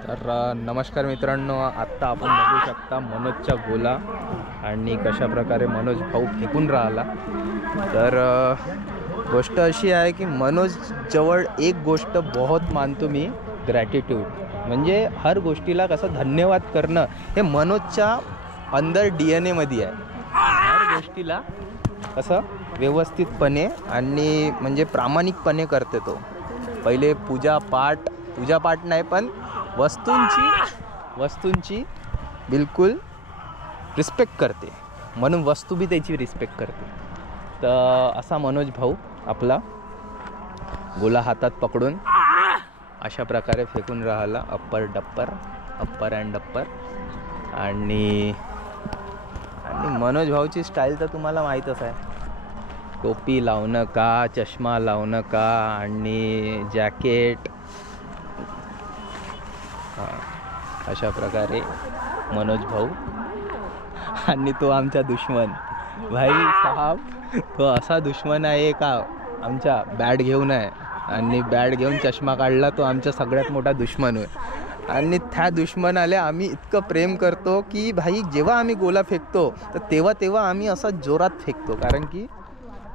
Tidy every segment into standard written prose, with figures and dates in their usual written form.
तर नमस्कार मित्रांनो, आत्ता आपण बघू शकता मनोजचा गोला आणि कशा प्रकारे मनोज भाऊ फेकून राहिला. तर गोष्ट अशी आहे की मनोज जवळ एक गोष्ट बहुत मानतो मी, ग्रॅटिट्यूड. म्हणजे हर गोष्टीला कसं धन्यवाद करणं हे मनोजच्या अंदर DNA मध्ये आहे. हर गोष्टीला कसं व्यवस्थितपणे आणि म्हणजे प्रामाणिकपणे करते तो. पहिले पूजापाठ नाही पण वस्तूंची बिलकुल रिस्पेक्ट करते, म्हणून वस्तू बी त्याची रिस्पेक्ट करते. तर असा मनोज भाऊ आपला गोला हातात पकडून अशा प्रकारे फेकून राहिला, अप्पर अँड डप्पर. आणि मनोज भाऊची स्टाईल तर तुम्हाला माहीतच आहे, टोपी लावणं का, चष्मा लावणं का आणि जॅकेट. अशा प्रकारे मनोज भाऊ. आणि तो आमचा दुश्मन भाई साहब, तो असा दुश्मन आहे का आमच्या बॅट घेऊन आहे, आणि बॅट घेऊन चष्मा काढला, तो आमचा सगळ्यात मोठा दुश्मन आहे. आणि त्या दुश्मनाला आम्ही इतकं प्रेम करतो की भाई जेव्हा आम्ही गोला फेकतो तर तेव्हा आम्ही असा जोरात फेकतो, कारण की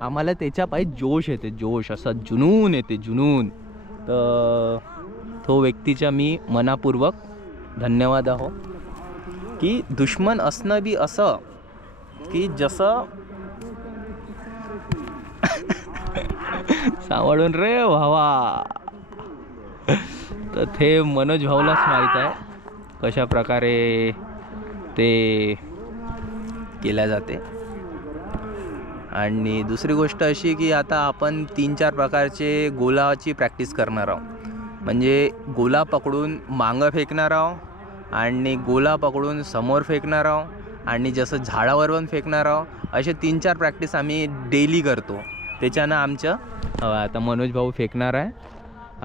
आम्हाला त्याच्या पायी जोश येते, जोश असा जुनून येते, जुनून. तर तो व्यक्तीचा मी मनापूर्वक धन्यवाद आहो की दुश्मन असणं बी असं की जसं सांभाळून रे भावा. तर ते मनोज भाऊलाच माहीत आहे कशा प्रकारे ते केल्या जाते. आणि दुसरी गोष्ट अशी की आता आपण 3-4 प्रकारचे गोलाची प्रॅक्टिस करणार आहोत. म्हणजे गोला पकडून मागं फेकणार आहोत, आणि गोला पकडून समोर फेकणार आहोत, आणि जसं झाडावर पण फेकणार आहोत. असे 3-4 प्रॅक्टिस आम्ही डेली करतो. त्याच्यानं आमचं आता मनोज भाऊ फेकणार आहे,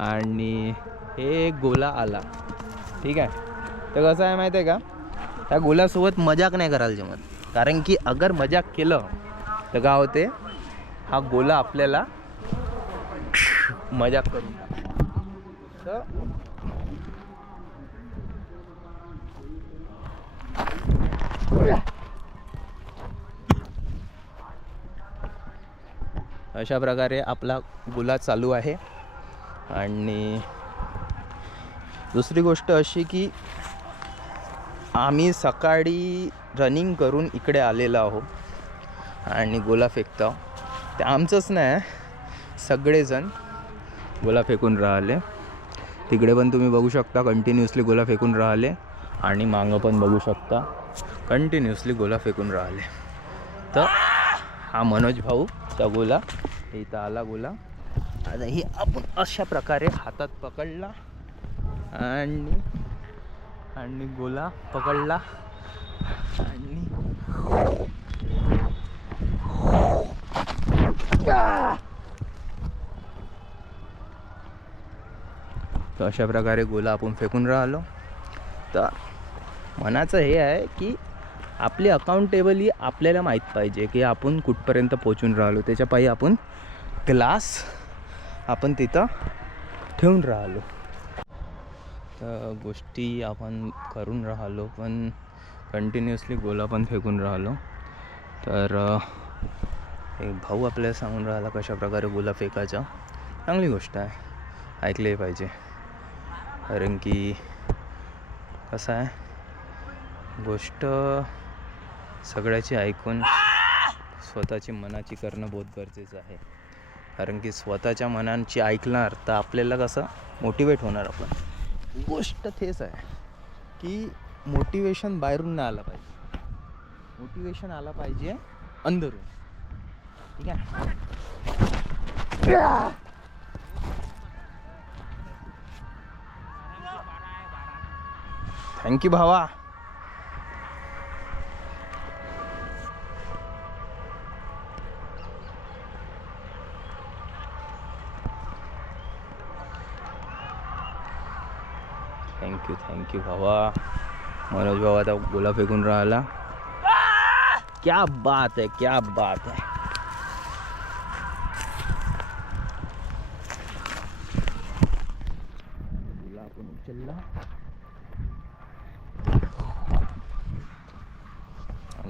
आणि हे गोला आला, ठीक आहे. तर कसं आहे माहिती आहे का, त्या गोल्यासोबत मजाक नाही करायला जमत, कारण की अगर मजाक केलं तर काय होते, हा गोला आपल्याला मजाक करून तर अशा प्रकारे आपला गोला चालू आहे. आणि दुसरी गोष्ट अशी की आम्ही सकाळी रनिंग करून इकडे आलेलो आहो आणि गोला फेकतो. ते आमचंच नाही, सगळेजण गोला फेकून राहिले. तिकडे पण तुम्ही बघू शकता कंटिन्युअसली गोला फेकून राहिले, आणि मागं पण बघू शकता कंटिन्युअसली गोला फेकून राहिले. तर हा मनोज भाऊचा गोला इथं आला. गोला आता ही आपण अशा प्रकारे हातात पकडला आणि गोला पकडला, आणि तर अशा प्रकारे गोला आपण फेकून राहिलो. तर मनाचं हे आहे की आपली अकाउंटेबली आपल्याला माहीत पाहिजे की आपण कुठपर्यंत पोचून राहिलो. त्याच्या पायी आपण ग्लास आपण तिथं ठेवून राहिलो. तर गोष्टी आपण करून राहिलो, पण कंटिन्युअसली गोला पण फेकून राहिलो. तर एक भाऊ आपल्याला सांगून राहिला कशा प्रकारे गोला फेकायचा. चांगली गोष्ट आहे, ऐकले पाहिजे. कारण की कसं आहे, गोष्ट सगळ्याची ऐकून स्वतःची मनाची करणं बहुत गरजेचं आहे. कारण की स्वतःच्या मनाची ऐकणार तर आपल्याला कसं मोटिवेट होणार आपण. गोष्ट तेच आहे की मोटिवेशन बाहेरून नाही आलं पाहिजे, मोटिवेशन आला पाहिजे अंदरून, ठीक आहे. थँक्यू भावा. थँक्यू भावा. मनोज भाऊ आता गोला फेकून राहिला. क्या बात है, क्या बात है. गोला आपण उचलला.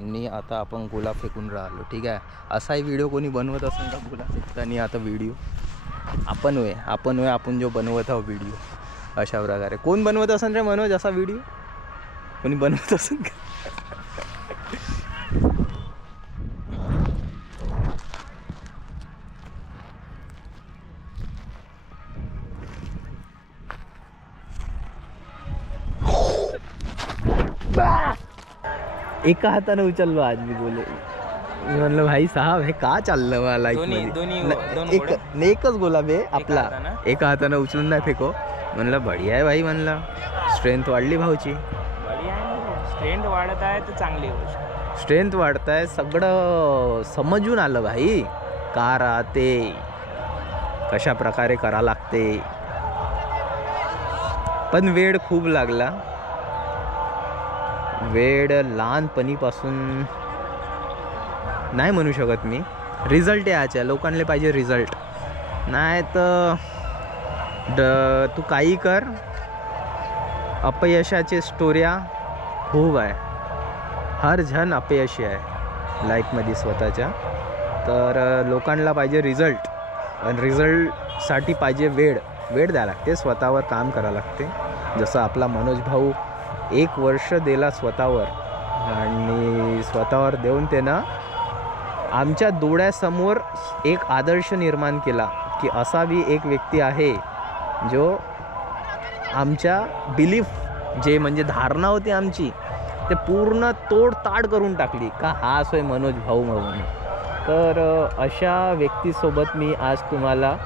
आणि आता आपण गोला फेकून राहिलो. ठीक आहे, असाही व्हिडिओ कोणी बनवत असेल का गोला फेकताना आता व्हिडिओ? आपण जो बनवत आहोत व्हिडिओ अशा प्रकारे. कोण बनवत असेल रे मनोज असा व्हिडिओ? कोणी बनवत असेल का? एका हाताने उचललो आज मी गोले. मी म्हणलं भाई साहब हे का चाललं मला एकच गोला बे आपला एका हाताने उचलून नाही फेको. म्हणलं बढिया आहे भाई, म्हणलं स्ट्रेंथ वाढली भाऊची. स्ट्रेंथ वाढत आहे तर चांगली गोष्ट. स्ट्रेंथ वाढत आहे, सगळं समजून आलं भाई का राहते, कशा प्रकारे करा लागते. पण वेळ खूप लागला. वेळ लहानपणीपासून नाही म्हणू शकत मी. रिझल्ट यायच्या लोकांना पाहिजे रिझल्ट. नाही तर तू काही कर, अपयशाचे स्टोऱ्या खूप आहे. हर जण अपयशी आहे लाईफमध्ये स्वतःच्या. तर लोकांना पाहिजे रिझल्ट, आणि रिझल्टसाठी पाहिजे वेळ द्यायला लागते, स्वतःवर काम करावं लागते. जसं आपला मनोज भाऊ 1 वर्ष दिला स्वतःवर, आणि स्वतःवर देऊन त्यानं आमच्या डोळ्यासमोर एक आदर्श निर्माण केला की असा बी एक व्यक्ती आहे जो आमच्या बिलीफ जे म्हणजे धारणा होती आमची ते पूर्ण तोडताड करून टाकली का हा असोय मनोज भाऊ म्हणून. तर अशा व्यक्तीसोबत मी आज तुम्हाला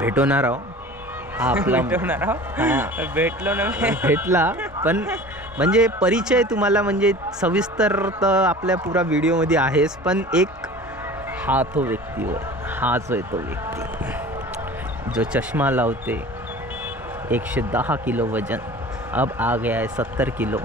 भेटवणार आहो. हा आपला भेटलो ना भेटला, पण म्हणजे परिचय तुम्हाला म्हणजे सविस्तर तर आपल्या पुरा व्हिडिओमध्ये आहेच, पण एक हा तो व्यक्तीवर, हा जो आहे तो व्यक्ती जो चष्मा लावते, 110 किलो वजन, अब आ गया है 70 किलो,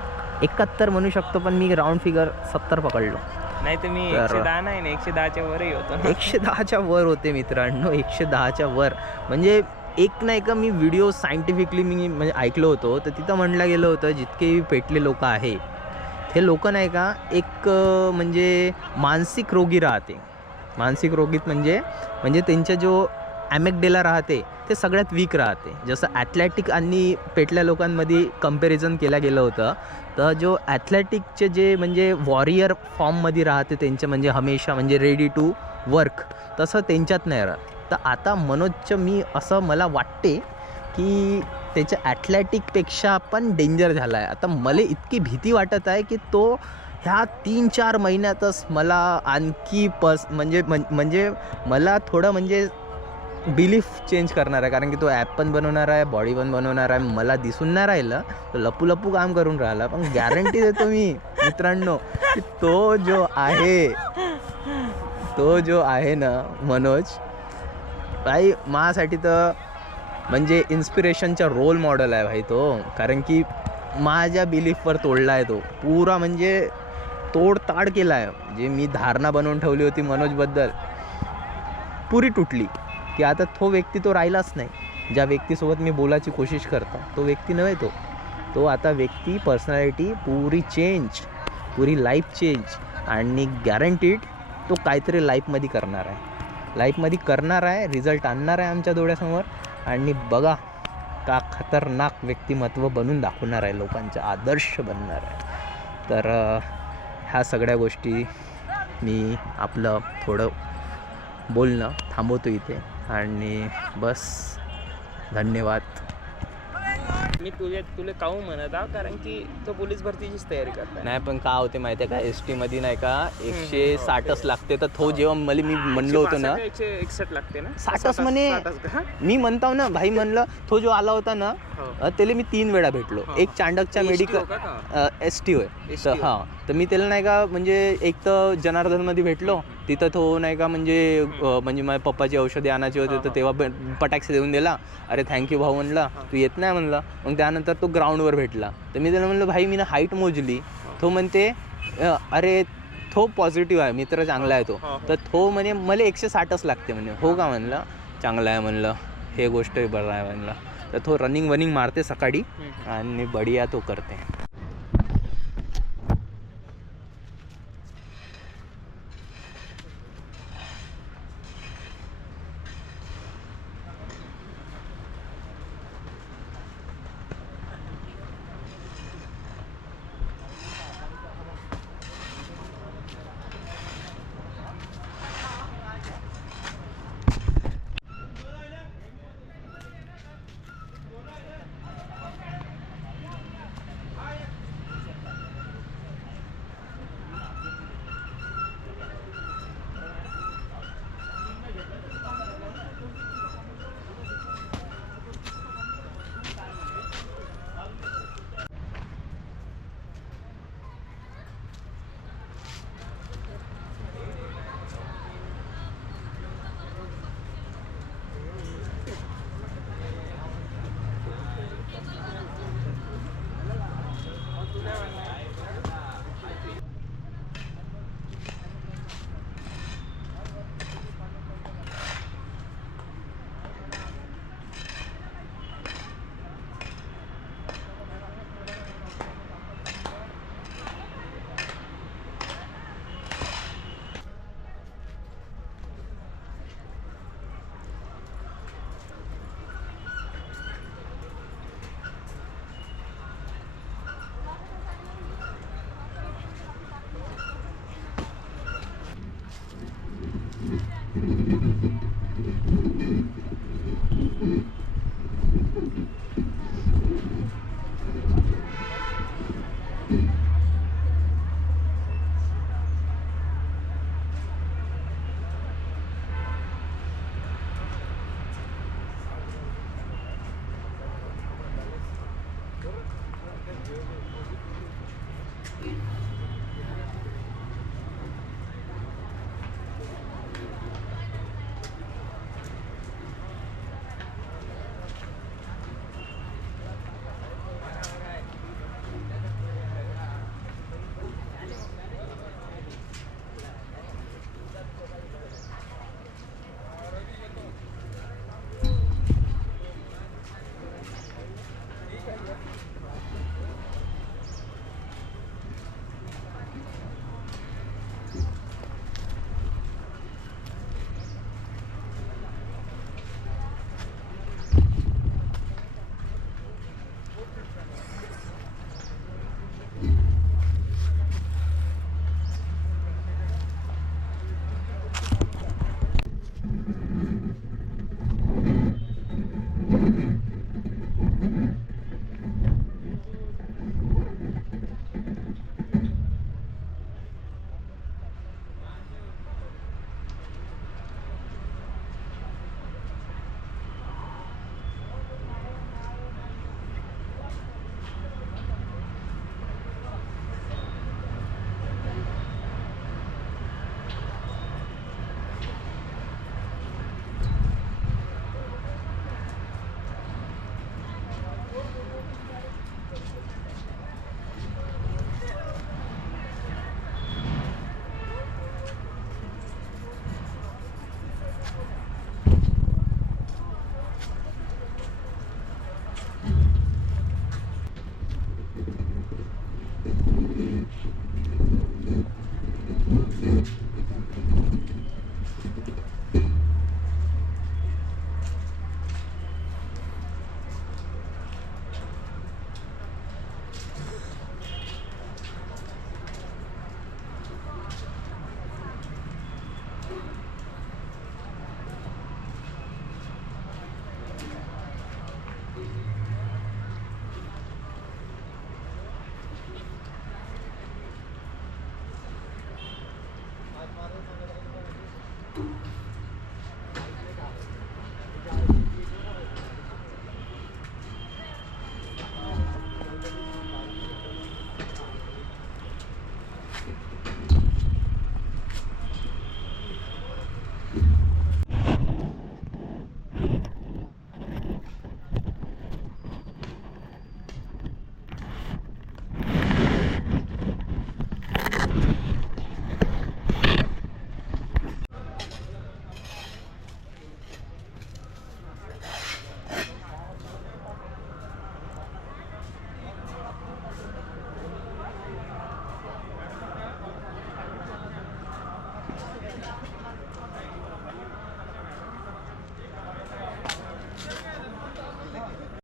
71 म्हणू शकतो, पण मी राऊंड फिगर 70 पकडलो. नाही तर मी 110 नाही ना, 110च्या वरही होतो. 110च्या वर होते मित्रांनो, 110च्या वर. म्हणजे एक नाही का मी व्हिडिओ सायंटिफिकली मी म्हणजे ऐकलं होतं, तर तिथं म्हटलं गेलं होतं जितके पेटले लोक आहे ते लोक नाही का एक म्हणजे मानसिक रोगी राहते. मानसिक रोगीत म्हणजे त्यांच्या जो ॲमेग्डेला राहते ते सगळ्यात वीक राहते. जसं ॲथलेटिक आणि पेटल्या लोकांमध्ये कंपॅरिझन केलं गेलं होतं, तर जो ॲथलेटिकचे जे म्हणजे वॉरियर फॉर्ममध्ये राहते त्यांचे म्हणजे हमेशा म्हणजे रेडी टू वर्क, तसं त्यांच्यात नाही राहत. तर आता मनोजचं मी असं मला वाटते की त्याच्या ॲथलेटिकपेक्षा पण डेंजर झाला आहे. आता मला इतकी भीती वाटत आहे की तो ह्या 3-4 महिन्यातच मला आणखी म्हणजे मला थोडं म्हणजे बिलीफ चेंज करणार आहे. कारण की तो ॲप पण बनवणार आहे, बॉडी पण बनवणार आहे. मला दिसून नाही राहिलं, तो लपू काम करून राहिला, पण गॅरंटी देतो मी मित्रांनो की तो जो आहे ना मनोज भाई माझ्यासाठी तर म्हणजे इन्स्पिरेशनचा रोल मॉडेल आहे भाई तो. कारण की माझ्या बिलीफवर तोडला आहे तो पुरा, म्हणजे तोडताड केला आहे. जे मी धारणा बनवून ठेवली होती मनोजबद्दल पुरी तुटली की आता तो व्यक्ती तो राहिलाच नाही. ज्या व्यक्तीसोबत मी बोलायची कोशिश करतो तो व्यक्ती नव्हे तो आता व्यक्ती पर्सनॅलिटी पुरी चेंज, पुरी लाईफ चेंज, आणि गॅरंटीड तो काहीतरी लाईफमध्ये करणार आहे, रिझल्ट आणणार आहे आमच्या डोळ्यासमोर. आणि बघा का खतरनाक व्यक्तिमत्व बनून दाखवणार आहे, लोकांचा आदर्श बनणार आहे. तर ह्या सगळ्या गोष्टी मी आपलं थोडं बोलणं थांबवतो इथे, आणि बस धन्यवाद. मी तुला काहून म्हणत आहो, कारण की तो पोलीस भरतीचीच तयारी करता. नाही पण का होते माहिती आहे का, ST मध्ये नाही का 160च लागते. तर तो जेव्हा मी म्हणलो होतो ना 161 लागते ना, 60च म्हणे मी म्हणतो ना भाई, म्हणलं तो जो आला होता ना त्याला मी 3 वेळा भेटलो. एक चांडकच्या मेडिकल ST होय. तर हां, तर मी त्याला नाही का म्हणजे एक तर जनार्दनमध्ये भेटलो, तिथं तो नाही का म्हणजे माझ्या पप्पाची औषधे आणायची होते, तर तेव्हा पटाक्से देऊन दिला. अरे थँक्यू भाऊ म्हणलं, तू येत नाही म्हणलं. मग त्यानंतर तो ग्राउंडवर भेटला, तर मी त्याला म्हणलं भाई मी ना हाईट मोजली. तो म्हणते अरे तो पॉझिटिव्ह आहे, मित्र चांगला आहे तो. तर तो म्हणे मला 160च लागते म्हणे. हो का म्हणलं, चांगलं आहे म्हणलं, हे गोष्ट बरं आहे म्हणलं. तर तो रनिंग मारते सकाळी आणि बढिया तो करते.